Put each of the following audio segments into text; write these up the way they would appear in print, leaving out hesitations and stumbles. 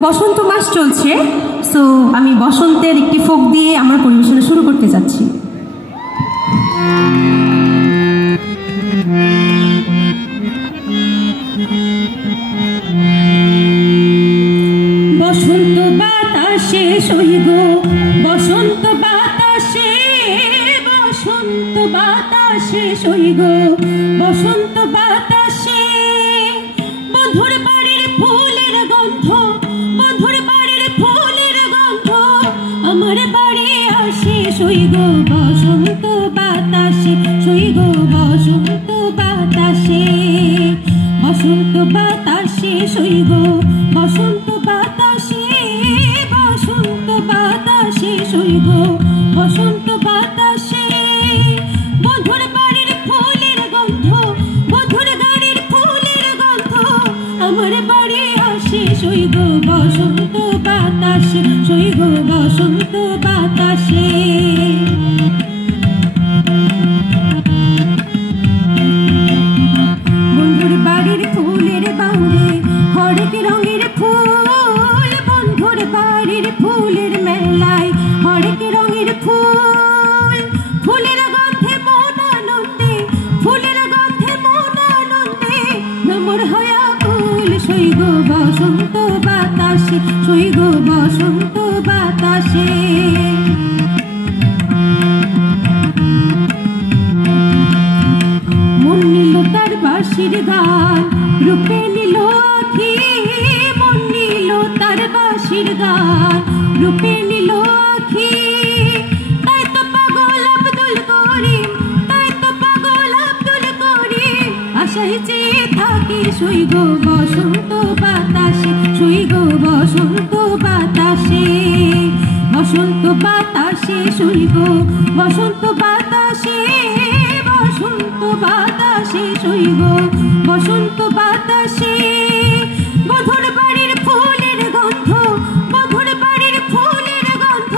বসন্ত মাস চলছে, সো আমি বসন্তের একটি ফোক দিয়ে আমার পরিবেশনা শুরু করতে যাচ্ছি। বসন্ত বাতাসে সইগ, বসন্ত বাতাসে, বসন্ত বাতাসে সইগ, বসন্ত বাতাসে বন্ধুর বাড়ির ফুলের গন্ধ, বন্ধুর বাড়ির ফুলের গন্ধ আমার বাড়ি আসে সইগ, বসন্ত বাতাসে সইগ, বসন্ত বাতাসে, বসন্ত বাতাসে সইগ, বসন্ত বাতাসে, বসন্ত বাতাসে সইগ, বসন্ত বাতাসে বন্ধুর বাড়ির ফুলের গন্ধ, বন্ধুর গাড়ির ফুলের গন্ধ আমার বাড়ি আসে সইগ, বসন্ত বাতাসে সইগ, বসন্ত বাতাসে। বন্ধুর বাড়ির ফুলের বাউরে হরেক রঙের ফুল, বন্ধুর বাড়ির ফুলের মেলায় হরেক রঙের ফুল, ফুলের গন্ধে মন আনন্দে, ফুলের গন্ধে মন আনন্দে ভ্রমর হয়া ফুল সইগ, বসন্ত বাতাসে সইগ, বসন্ত বাতাসে। মন নিল তার বাঁশির গান, রূপে নিল আখি, মন নিল তার বাঁশির গান, রূপে নিল আখি, তাই তো পাগল আব্দুল করিম, তাই তো পাগল আব্দুল করিম আশায় চেয়ে থাকি সইগ, বসন্ত বাতাসে সইগ, বসন্ত বাতাসে, বসন্ত বাতাসে সইগ, বসন্ত বাতাসে, বসন্ত বাতাসে সইগ, বসন্ত বাতাসে বধুর বাড়ির ফুলের গন্ধ, বধুর বাড়ির ফুলের গন্ধ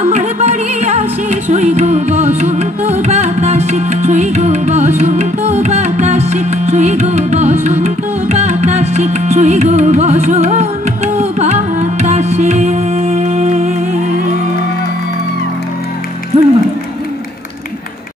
আমার বাড়ি আসে সইগ, বসন্ত বাতাসে সইগ, বসন্ত বাতাসে সইগ, বসন্ত বাতাসে সইগ, বসন্ত।